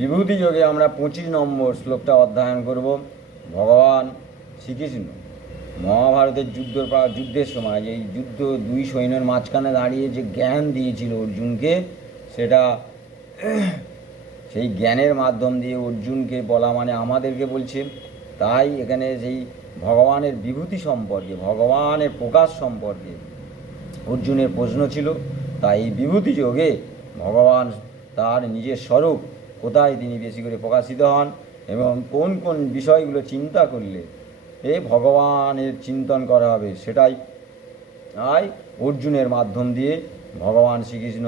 বিভূতি যোগে আমরা 25 নম্বর শ্লোকটা অধ্যয়ন করব। ভগবান শ্রীকৃষ্ণ মহাভারতের যুদ্ধের সময় যে যুদ্ধ দুই সৈন্যের মাঝখানে দাঁড়িয়ে যে জ্ঞান দিয়েছিল অর্জুনকে, সেটা সেই জ্ঞানের মাধ্যম দিয়ে অর্জুনকে বলা মানে আমাদেরকে বলছে। তাই এখানে সেই ভগবানের বিভূতি সম্পর্কে, ভগবানের প্রকাশ সম্পর্কে অর্জুনের প্রশ্ন ছিল। তাই এই বিভূতি যোগে ভগবান তার নিজের স্বরূপ কোথায় তিনি বেশি করে প্রকাশিত হন এবং কোন কোন বিষয়গুলো চিন্তা করলে ভগবানের চিন্তন করা হবে, সেটাই অর্জুনের মাধ্যম দিয়ে ভগবান শ্রীকৃষ্ণ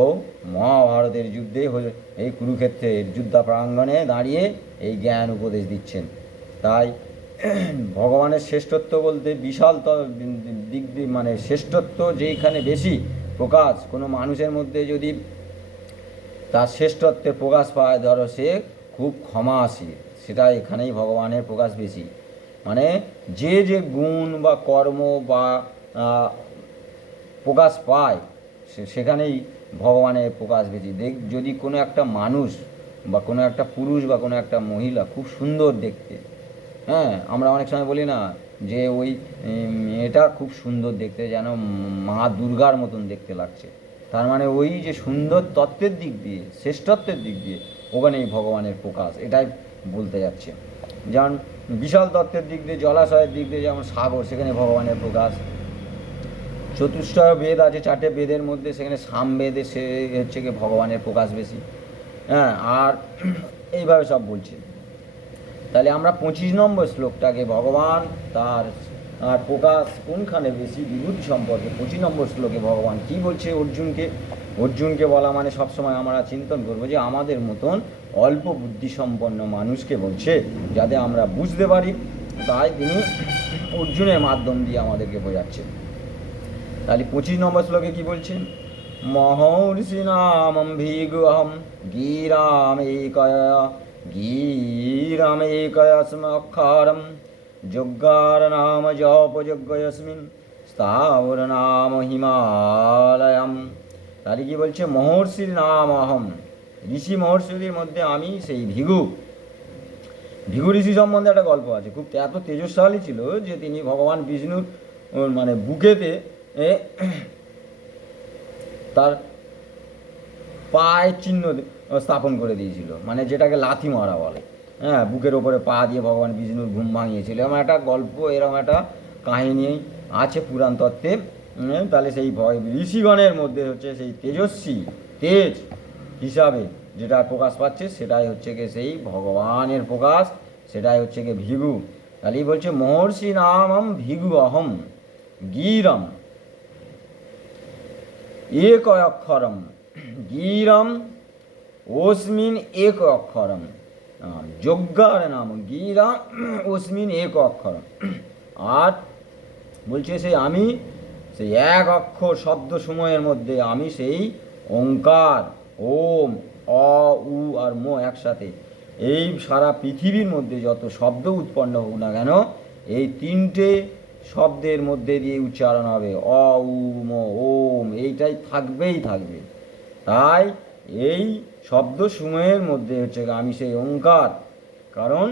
ও মহাভারতের যুদ্ধে এই কুরুক্ষেত্রের যুদ্ধ প্রাঙ্গণে দাঁড়িয়ে এই জ্ঞান উপদেশ দিচ্ছেন। তাই ভগবানের শ্রেষ্ঠত্ব বলতে বিশাল দিক মানে শ্রেষ্ঠত্ব যেখানে বেশি প্রকাশ কোনো মানুষের মধ্যে যদি তার শ্রেষ্ঠত্বের প্রকাশ পায়, ধরো সে খুব ক্ষমাশীল, সেটা এখানেই ভগবানের প্রকাশ বেশি। মানে যে যে গুণ বা কর্ম বা প্রকাশ পায় সেখানেই ভগবানের প্রকাশ বেশি। যদি কোনো একটা মানুষ বা কোনো একটা পুরুষ বা কোনো একটা মহিলা খুব সুন্দর দেখতে, হ্যাঁ, আমরা অনেক সময় বলি না যে ওই মেয়েটা খুব সুন্দর দেখতে, যেন মা দুর্গার মতন দেখতে লাগছে, তার মানে ওই যে সুন্দর তত্ত্বের দিক দিয়ে, শ্রেষ্ঠত্বের দিক দিয়ে ওখানেই ভগবানের প্রকাশ, এটাই বলতে যাচ্ছে। যেমন বিশাল তত্ত্বের দিক দিয়ে, জলাশয়ের দিক দিয়ে যেমন সাগর, সেখানে ভগবানের প্রকাশ। চতুষ্টয় বেদ আছে, 4টে বেদের মধ্যে সেখানে সামবেদে সে হচ্ছে কি ভগবানের প্রকাশ বেশি। হ্যাঁ, আর এইভাবে সব বলছে। তাহলে আমরা 25 নম্বর শ্লোকটাকে ভগবান তার প্রকাশ কোনখানে বেশি বিভূতি সম্পর্কে 25 নম্বর শ্লোকে ভগবান কি বলছে অর্জুনকে বলা মানে সবসময় আমরা চিন্তন করবো যে আমাদের মতন অল্প বুদ্ধিসম্পন্ন মানুষকে বলছে, যাতে আমরা বুঝতে পারি। তাই তিনি অর্জুনের মাধ্যম দিয়ে আমাদেরকে বোঝাচ্ছেন। তাহলে 25 নম্বর শ্লোকে কি বলছেন? মহর্ষি নামম ভিগুহম গীরামেকয়স্মক্ষরম যজ্ঞার নাম জপযজ্ঞয়স্মিন স্থাবর নাম হিমালয়ম। তাহলে কি বলছে? মহর্ষির নাম অহম, ঋষি মহর্ষিদের মধ্যে আমি সেই ভিগু ঋষি সম্বন্ধে একটা গল্প আছে। খুব এত তেজস্বালী ছিল যে তিনি ভগবান বিষ্ণুর মানে বুকেতে তার পায়ের চিহ্ন স্থাপন করে দিয়েছিল, মানে যেটাকে লাথি মারা বলে। হ্যাঁ, বুকের ওপরে পা দিয়ে ভগবান বিষ্ণুর ঘুম ভাঙিয়েছিল। এরকম একটা গল্প, এরকম একটা কাহিনী আছে পুরাণ তত্ত্বে। তাহলে সেই ঋষিগণের মধ্যে হচ্ছে সেই তেজস্বী তেজ হিসাবে যেটা প্রকাশ পাচ্ছে, সেটাই হচ্ছে গিয়ে সেই ভগবানের প্রকাশ, সেটাই হচ্ছে গিয়ে ভিগু। তাহলেই বলছে মহর্ষি নামম ভিগু অহম গীরম এক অক্ষরম গীরম ওস্মিন এক অক্ষরম যজ্ঞার নাম গীরা ওস্মিন এক অক্ষরম। আর বলছে সেই আমি সেই এক অক্ষর শব্দ সময়ের মধ্যে আমি সেই ওঙ্কার, ওম, অ, উ আর ম একসাথে, এই সারা পৃথিবীর মধ্যে যত শব্দ উৎপন্ন হোক না কেন, এই 3টে শব্দের মধ্যে দিয়ে উচ্চারণ হবে। অ, উ, ম, ওম, এইটাই থাকবেই থাকবে। তাই এই শব্দ সময়ের মধ্যে হচ্ছে আমি সেই ওঙ্কার, কারণ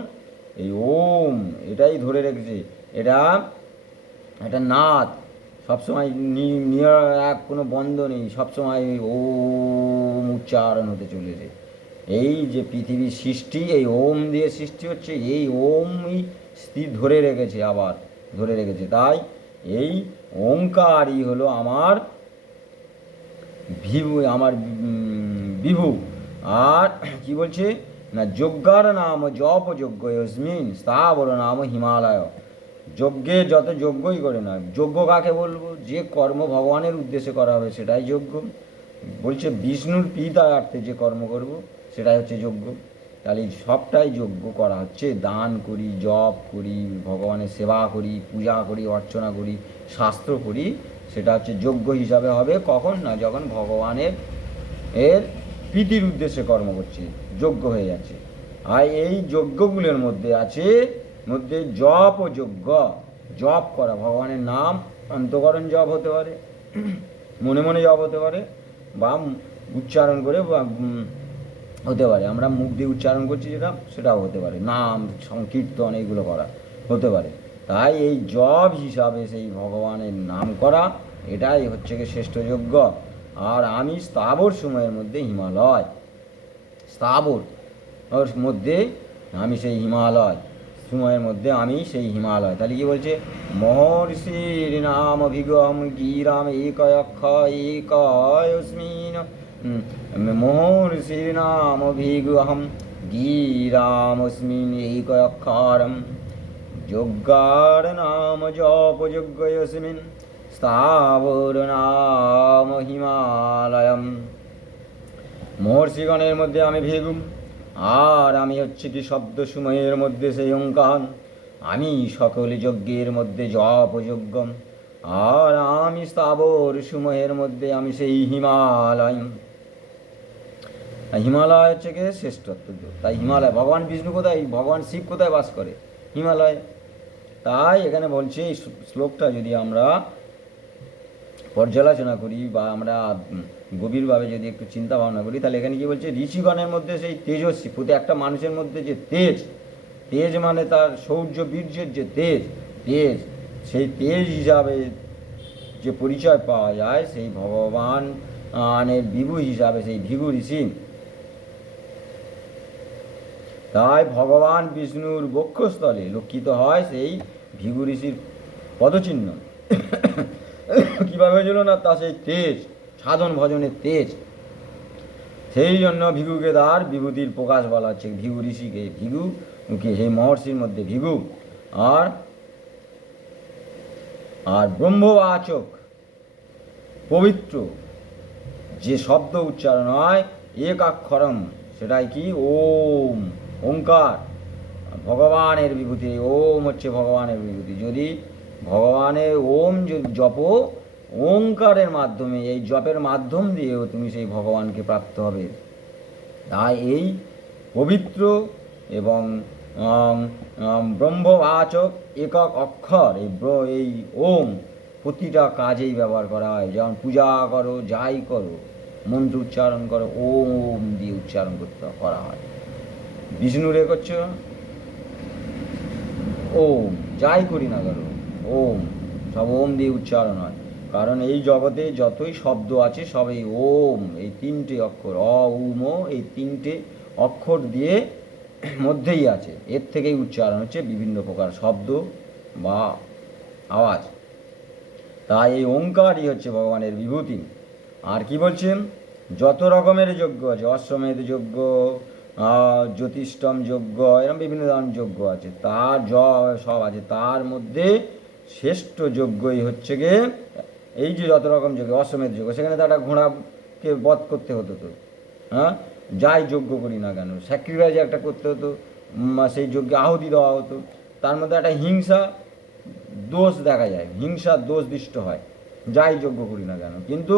এই ওম এটাই ধরে রেখেছে, এটা একটা নাদ, সবসময় এক কোনো বন্ধ নেই, সবসময় ওম উচ্চারণ হতে চলেছে। এই যে পৃথিবীর সৃষ্টি এই ওম দিয়ে সৃষ্টি হচ্ছে, এই ওমই স্থির ধরে রেখেছে, আবার ধরে রেখেছে। তাই এই ওঙ্কারই হলো আমার বিভু। আর কি বলছে না, যজ্ঞার নাম জপ যজ্ঞয়স্মিন স্থাবর নাম হিমালয়। যজ্ঞে যত যজ্ঞই করে না, যজ্ঞ কাকে বলবো? যে কর্ম ভগবানের উদ্দেশ্যে করা হবে সেটাই যজ্ঞ। বলছে বিষ্ণুর পিতার্থে যে কর্ম করব সেটাই হচ্ছে যজ্ঞ। তাহলে সবটাই যজ্ঞ করা হচ্ছে। দান করি, জপ করি, ভগবানের সেবা করি, পূজা করি, অর্চনা করি, শাস্ত্র করি, সেটা হচ্ছে যজ্ঞ হিসাবে হবে। কখন না, যখন ভগবানের প্রীতির উদ্দেশ্যে কর্ম করছে, যজ্ঞ হয়ে যাচ্ছে। আর এই যজ্ঞগুলোর মধ্যে আছে জপ ও যজ্ঞ, জপ করা, ভগবানের নাম অন্তঃকরণ জপ হতে পারে, মনে মনে জপ হতে পারে, বা উচ্চারণ করে বা হতে পারে, আমরা মুখ দিয়ে উচ্চারণ করছি যেটা সেটাও হতে পারে, নাম সংকীর্তন এইগুলো করা হতে পারে। তাই এই জব হিসাবে সেই ভগবানের নাম করা এটাই হচ্ছে কি শ্রেষ্ঠ যজ্ঞ। আর আমি স্থাবর সময়ের মধ্যে হিমালয়, স্থাবর ওর মধ্যে আমি সেই হিমালয়, সময়ের মধ্যে আমি সেই হিমালয়। তাহলে কি বলছে, মহর্ষির নাম অভিগম গিরাম একয়ক্ষ একয়স্মিন, মহর্ষির নাম অভিগহম গিরামস্মিন একয়ক্ষরম, যজ্ঞার নাম জপ যজ্ঞয়স্মিন স্থাবর নাম হিমালয়ম। মহর্ষিগণের মধ্যে আমি ভৃগু, আর আমি হচ্ছে কি শব্দ সময়ের মধ্যে সেই ওঙ্কার, আমি সকল যজ্ঞের মধ্যে জপ যজ্ঞম, আর আমি স্থাবর সময়ের মধ্যে আমি সেই হিমালয়। হিমালয় হচ্ছে কি শ্রেষ্ঠত্ব। তাই হিমালয়, ভগবান বিষ্ণু কোথায়, ভগবান শিব কোথায় বাস করে, হিমালয়। তাই এখানে বলছে এই শ্লোকটা যদি আমরা পর্যালোচনা করি বা আমরা গভীরভাবে যদি একটু চিন্তা ভাবনা করি, তাহলে এখানে কি বলছে, ঋষিগণের মধ্যে সেই তেজস্বী, প্রতি একটা মানুষের মধ্যে যে তেজ, তেজ মানে তার শৌর্য বীর্যের যে তেজ, তেজ সেই তেজ হিসাবে যে পরিচয় পাওয়া যায় সেই ভগবানের বিভু হিসাবে সেই ভৃগু ঋষি। তাই ভগবান বিষ্ণুর বক্ষস্থলে লক্ষিত হয় সেই ভৃগু ঋষির পদচিহ্ন। কীভাবে হয়েছিল না, তা সেই তেজ, সাধন ভজনের তেজ। সেই জন্য ভৃগুকে তার বিভূতির প্রকাশ বলা হচ্ছে, ভৃগু ঋষিকে, ভৃগুকে সেই মহর্ষির মধ্যে ভৃগু। আর আর ব্রহ্মবাচক পবিত্র যে শব্দ উচ্চারণ হয় একাক্ষরম, সেটাই কি ওম, ওঙ্কার, ভগবানের বিভূতি। ওম হচ্ছে ভগবানের বিভূতি। যদি ভগবানের ওম জপ ওঙ্কারের মাধ্যমে, এই জপের মাধ্যম দিয়েও তুমি সেই ভগবানকে প্রাপ্ত হবে। তাই এই পবিত্র এবং ব্রহ্মবাচক একক অক্ষর এই ওম প্রতিটা কাজেই ব্যবহার করা হয়। যেমন পূজা করো, যাই করো, মন্ত্র উচ্চারণ করো, ওম দিয়ে উচ্চারণ করা হয়। বিষ্ণুরে করছো ওম, যাই করি না করো ওম, সব ওম দিয়ে উচ্চারণ হয়। কারণ এই জগতে যতই শব্দ আছে সব এই ওম, এই তিনটে অক্ষর অ উম ও, এই তিনটে অক্ষর দিয়ে মধ্যেই আছে। এর থেকেই উচ্চারণ হচ্ছে বিভিন্ন প্রকার শব্দ বা আওয়াজ। তাই এই ওঙ্কারই হচ্ছে ভগবানের বিভূতি। আর কি বলছেন, যত রকমের যজ্ঞ আছে, অশ্বমেধ যজ্ঞ, জ্যোতিষ্টম যজ্ঞ, এরকম বিভিন্ন ধরনের যজ্ঞ আছে, তার সব আছে, তার মধ্যে শ্রেষ্ঠ যজ্ঞই হচ্ছে গিয়ে এই যে যত রকম যজ্ঞ, অশ্বমেধ যজ্ঞ, সেখানে তো একটা ঘোড়াকে বধ করতে হতো, তো হ্যাঁ, যাই যজ্ঞ করি না কেন স্যাক্রিফাইস একটা করতে হতো, সেই যজ্ঞে আহুতি দেওয়া হতো। তার মধ্যে একটা হিংসা দোষ দেখা যায়, হিংসার দোষ দৃষ্ট হয় যাই যজ্ঞ করি না কেন। কিন্তু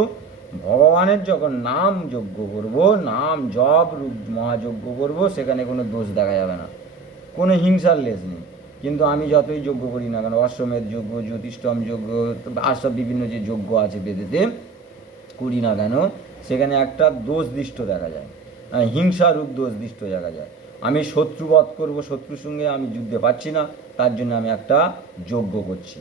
ভগবানের যখন নাম যজ্ঞ করব, নাম জপ রূপ মহাযজ্ঞ করব, সেখানে কোনো দোষ দেখা যাবে না, কোনো হিংসার লেশ নেই। কিন্তু আমি যতই যজ্ঞ করি না কেন, অশ্বমেধ যজ্ঞ, জ্যোতিষ্টম যজ্ঞ, আর সব বিভিন্ন যে যজ্ঞ আছে বেদেতে করি না কেন, সেখানে একটা দোষ দৃষ্ট দেখা যায়, হিংসা রূপ দোষ দৃষ্ট দেখা যায়। আমি শত্রুবধ করব, শত্রুর সঙ্গে আমি যুদ্ধে পাচ্ছি না, তার জন্য আমি একটা যজ্ঞ করছি।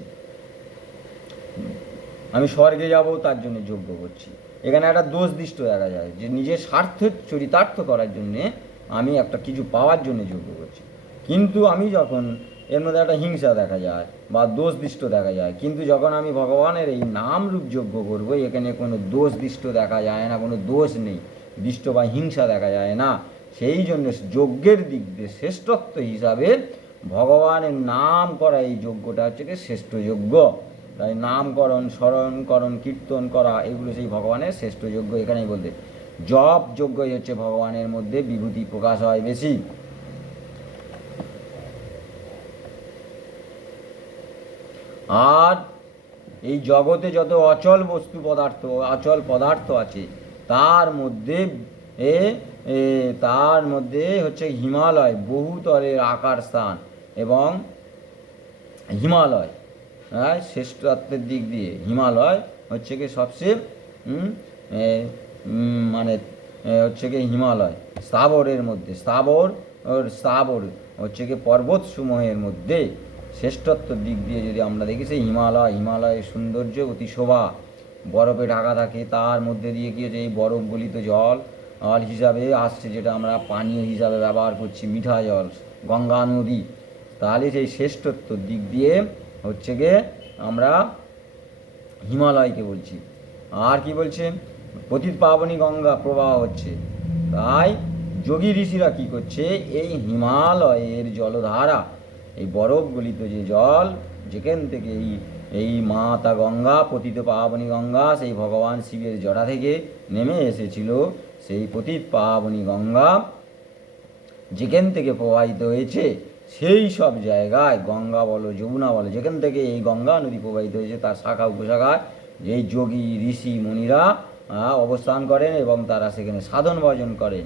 আমি স্বর্গে যাব, তার জন্য যজ্ঞ করছি। এখানে একটা দোষ দৃষ্ট দেখা যায় যে নিজের স্বার্থের চরিতার্থ করার জন্যে আমি একটা কিছু পাওয়ার জন্য যজ্ঞ করছি। কিন্তু আমি যখন এর মধ্যে একটা হিংসা দেখা যায় বা দোষ দৃষ্ট দেখা যায়, কিন্তু যখন আমি ভগবানের এই নামরূপ যজ্ঞ করব, এখানে কোনো দোষ দৃষ্ট দেখা যায় না, কোনো দোষ নেই, দৃষ্ট বা হিংসা দেখা যায় না। সেই জন্য যজ্ঞের দিক দিয়ে শ্রেষ্ঠত্ব হিসাবে ভগবানের নাম করা এই যজ্ঞটা হচ্ছে কি শ্রেষ্ঠ যজ্ঞ। তাই নামকরণ, স্মরণকরণ, কীর্তন করা এগুলো সেই ভগবানের শ্রেষ্ঠ যজ্ঞ। এখানেই বলতে জপ যজ্ঞই হচ্ছে ভগবানের মধ্যে বিভূতি প্রকাশ হয় বেশি। আর এই জগতে যত অচল বস্তু পদার্থ, অচল পদার্থ আছে, তার মধ্যে তার মধ্যে হচ্ছে হিমালয় বহুতলের আকার স্থান, এবং হিমালয় শ্রেষ্ঠত্বের দিক দিয়ে হিমালয় হচ্ছে কি সবচেয়ে মানে হচ্ছে কি হিমালয় স্থাবরের মধ্যে স্থাবর হচ্ছে কি পর্বত সমূহের মধ্যে শ্রেষ্ঠত্বর দিক দিয়ে যদি আমরা দেখি সেই হিমালয়ের সৌন্দর্য অতি শোভা, বরফে ঢাকা থাকে, তার মধ্যে দিয়ে কি হচ্ছে এই বরফ গলিত জল হিসাবে আসছে, যেটা আমরা পানীয় হিসাবে ব্যবহার করছি, মিঠা জল, গঙ্গা নদী। তাহলে সেই শ্রেষ্ঠত্বর দিক দিয়ে হচ্ছে গিয়ে আমরা হিমালয়কে বলছি। আর কি বলছে, পতিত পাবনী গঙ্গা প্রবাহ হচ্ছে। তাই যোগী ঋষিরা কি করছে, এই হিমালয়ের জলধারা, এই বরফ গলিত যে জল, যেখান থেকে এই মাতা গঙ্গা, পতিত পাবনী গঙ্গা, সেই ভগবান শিবের জটা থেকে নেমে এসেছিল, সেই পতিত পাবনী গঙ্গা যেখান থেকে প্রবাহিত হয়েছে, সেই সব জায়গায় গঙ্গা বলো যমুনা বলো, যেখান থেকে এই গঙ্গা নদী প্রবাহিত হয়েছে, তার শাখা উপশাখায় যেই যোগী ঋষি মুনিরা অবস্থান করেন এবং তারা সেখানে সাধন ভজন করেন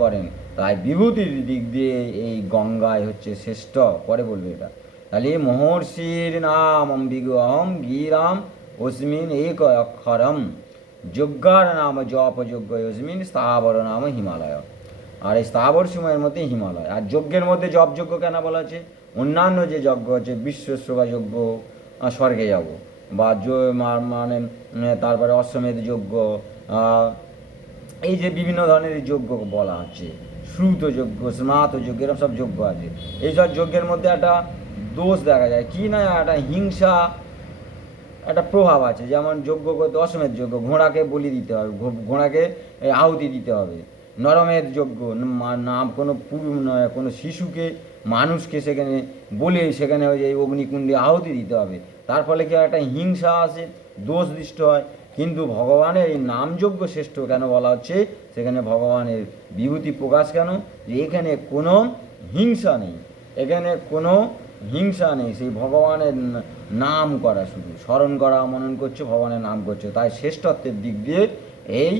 করেন। তাই বিভূতির দিক দিয়ে এই গঙ্গায় হচ্ছে শ্রেষ্ঠ। পরে বলবে এটা। তাহলে মহর্ষির নাম অম্বিগহম গিরাম অস্মিন এক অক্ষরম যজ্ঞার নাম জপ যজ্ঞ অস্মিন স্থাবর নাম হিমালয়। আর এই স্থাবর সময়ের মধ্যে হিমালয়। আর যজ্ঞের মধ্যে জপ যজ্ঞ কেন বলা আছে, অন্যান্য যে যজ্ঞ হচ্ছে বিশ্বশ্রবা যজ্ঞ, স্বর্গে যাব, বা মানে তারপরে অশ্বমেধ যজ্ঞ, এই যে বিভিন্ন ধরনের যজ্ঞ বলা হচ্ছে, শ্রুত যজ্ঞ, স্নাত যজ্ঞ, এরকম সব যজ্ঞ আছে। এই সব যজ্ঞের মধ্যে একটা দোষ দেখা যায়, কি না, একটা হিংসা একটা প্রভাব আছে। যেমন যজ্ঞ করতে অশ্বমেধ যজ্ঞ, ঘোড়াকে বলি দিতে হবে, ঘোড়াকে আহুতি দিতে হবে। নরমেধ যজ্ঞ, নাম কোনো কোনো শিশুকে, মানুষকে সেখানে বলে সেখানে ওই যে অগ্নিকুণ্ডে আহুতি দিতে হবে। তার ফলে কি একটা হিংসা আসে, দোষ দৃষ্ট হয়। কিন্তু ভগবানের এই নামযজ্ঞ শ্রেষ্ঠ কেন বলা হচ্ছে, সেখানে ভগবানের বিভূতি প্রকাশ কেন, যে এখানে কোনো হিংসা নেই, এখানে কোনো হিংসা নেই, সেই ভগবানের নাম করা, শুধু স্মরণ করা, মনন করছে, ভগবানের নাম করছে। তাই শ্রেষ্ঠত্বের দিক দিয়ে এই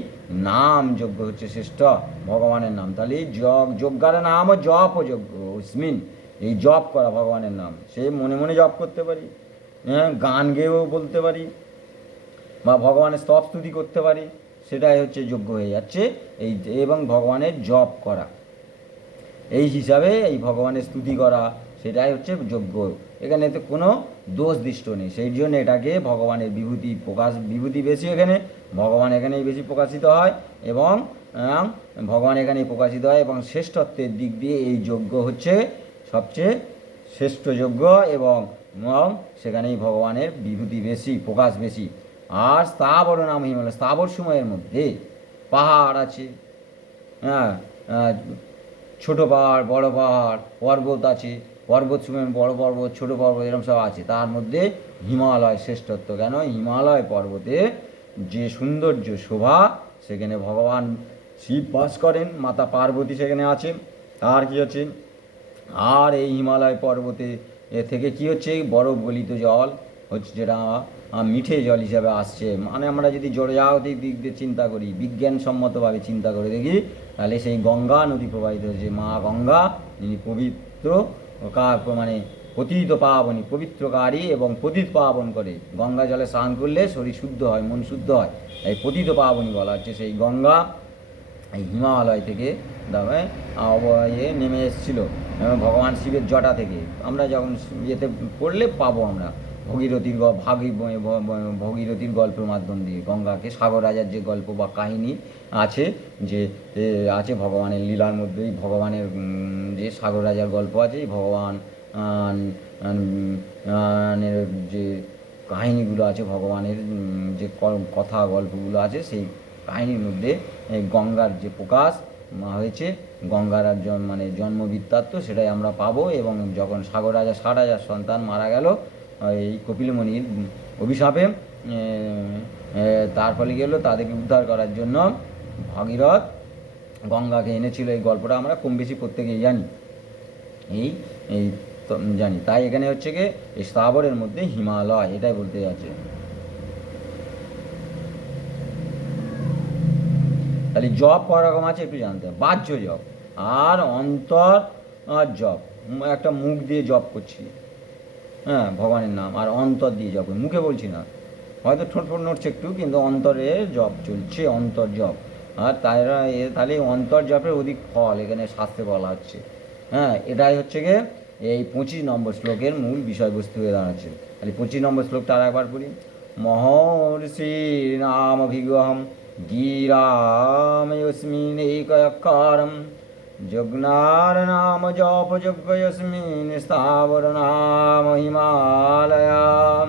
নাম যজ্ঞ হচ্ছে শ্রেষ্ঠ, ভগবানের নাম। তাহলে যজ্ঞার নাম জপ যজ্ঞ অস্মিন, এই জপ করা ভগবানের নাম, সে মনে মনে জপ করতে পারি, গান গেয়েও বলতে পারি, বা ভগবানের স্তব স্তুতি করতে পারি, সেটাই হচ্ছে যজ্ঞ হয়ে যাচ্ছে। এই এবং ভগবানের জপ করা, এই হিসাবে এই ভগবানের স্তুতি করা, সেটাই হচ্ছে যজ্ঞ। এখানে তো কোনো দোষ দৃষ্ট নেই, সেই জন্য এটাকে ভগবানের বিভূতি বেশি, এখানে ভগবান এখানেই বেশি প্রকাশিত হয়, এবং ভগবান এখানেই প্রকাশিত হয়, এবং শ্রেষ্ঠত্বের দিক দিয়ে এই যজ্ঞ হচ্ছে সবচেয়ে শ্রেষ্ঠ যজ্ঞ, এবং সেখানেই ভগবানের বিভূতি বেশি, প্রকাশ বেশি। আর স্থাবর নাম হিমালয়, স্থাবর সময়ের মধ্যে পাহাড় আছে, হ্যাঁ, ছোটো পাহাড়, বড় পাহাড়, পর্বত আছে, পর্বত সময় বড় পর্বত, ছোটো পর্বত, এরকম সব আছে। তার মধ্যে হিমালয় শ্রেষ্ঠত্ব কেন, হিমালয় পর্বতে যে সৌন্দর্য শোভা, সেখানে ভগবান শিব বাস করেন, মাতা পার্বতী সেখানে আছেন। আর কি আছে, আর এই হিমালয় পর্বতে থেকে কি হচ্ছে, বরফ গলিত জল হচ্ছে, যেটা মিঠে জল হিসাবে আসছে। মানে আমরা যদি জড়জাগতিক দিক দিয়ে চিন্তা করি, বিজ্ঞানসম্মতভাবে চিন্তা করে দেখি, তাহলে সেই গঙ্গা নদী প্রবাহিত হচ্ছে, মা গঙ্গা যিনি পবিত্র, মানে পতিত পাবনী, পবিত্রকারী এবং পতিত পাবন করে। গঙ্গা জলে স্নান করলে শরীর শুদ্ধ হয়, মন শুদ্ধ হয়, এই পতিত পাবনী বলা হচ্ছে। সেই গঙ্গা এই হিমালয় থেকে নেমে এসেছিল ভগবান শিবের জটা থেকে। আমরা যখন ইয়েতে পড়লে পাবো আমরা ভগীরথীর গল্পের মাধ্যম দিয়ে গঙ্গাকে, সাগর রাজার যে গল্প বা কাহিনী আছে, যে আছে ভগবানের লীলার মধ্যেই, ভগবানের যে সাগর রাজার গল্প আছে, ভগবান যে কাহিনীগুলো আছে, ভগবানের যে কথা গল্পগুলো আছে, সেই কাহিনীর মধ্যে গঙ্গার যে প্রকাশ হয়েছে, গঙ্গার মানে জন্ম বৃত্তান্ত, সেটাই আমরা পাবো। এবং যখন সাগর রাজা ৬০,০০০ সন্তান মারা গেল এই কপিলমুনির অভিশাপে, তার ফলে গেল তাদেরকে উদ্ধার করার জন্য ভগীরথ গঙ্গাকে এনেছিল। এই গল্পটা আমরা কম বেশি প্রত্যেকেই জানি, এই এই জানি। তাই এখানে হচ্ছে কি এই স্থাবরের মধ্যে হিমালয়, এটাই বলতে যাচ্ছে। তাহলে জপ কয় রকম আছে একটু জানতে হবে। বাহ্য জপ আর অন্তর জপ, একটা মুখ দিয়ে জপ করছি, হ্যাঁ, ভগবানের নাম, আর অন্তর দিয়ে জপ, মুখে বলছি না, হয়তো ঠোঁট নড়ছে একটু, কিন্তু অন্তরে জপ চলছে, অন্তর জপ। আর তারা তাহলে অন্তর্জপের অধিক ফল এখানে শাস্ত্রে বলা হচ্ছে। হ্যাঁ, এটাই হচ্ছে গিয়ে এই 25 নম্বর শ্লোকের মূল বিষয়বস্তু হয়ে দাঁড়াচ্ছে। তাহলে 25 নম্বর শ্লোকটা আর একবার পড়ি। মহর্ষি নাম ভিগহম গিরাময়স্মিনেকয়কারম যজ্ঞার নাম জপ যজ্ঞয়স্মিন স্থাবর নাম হিমালয়া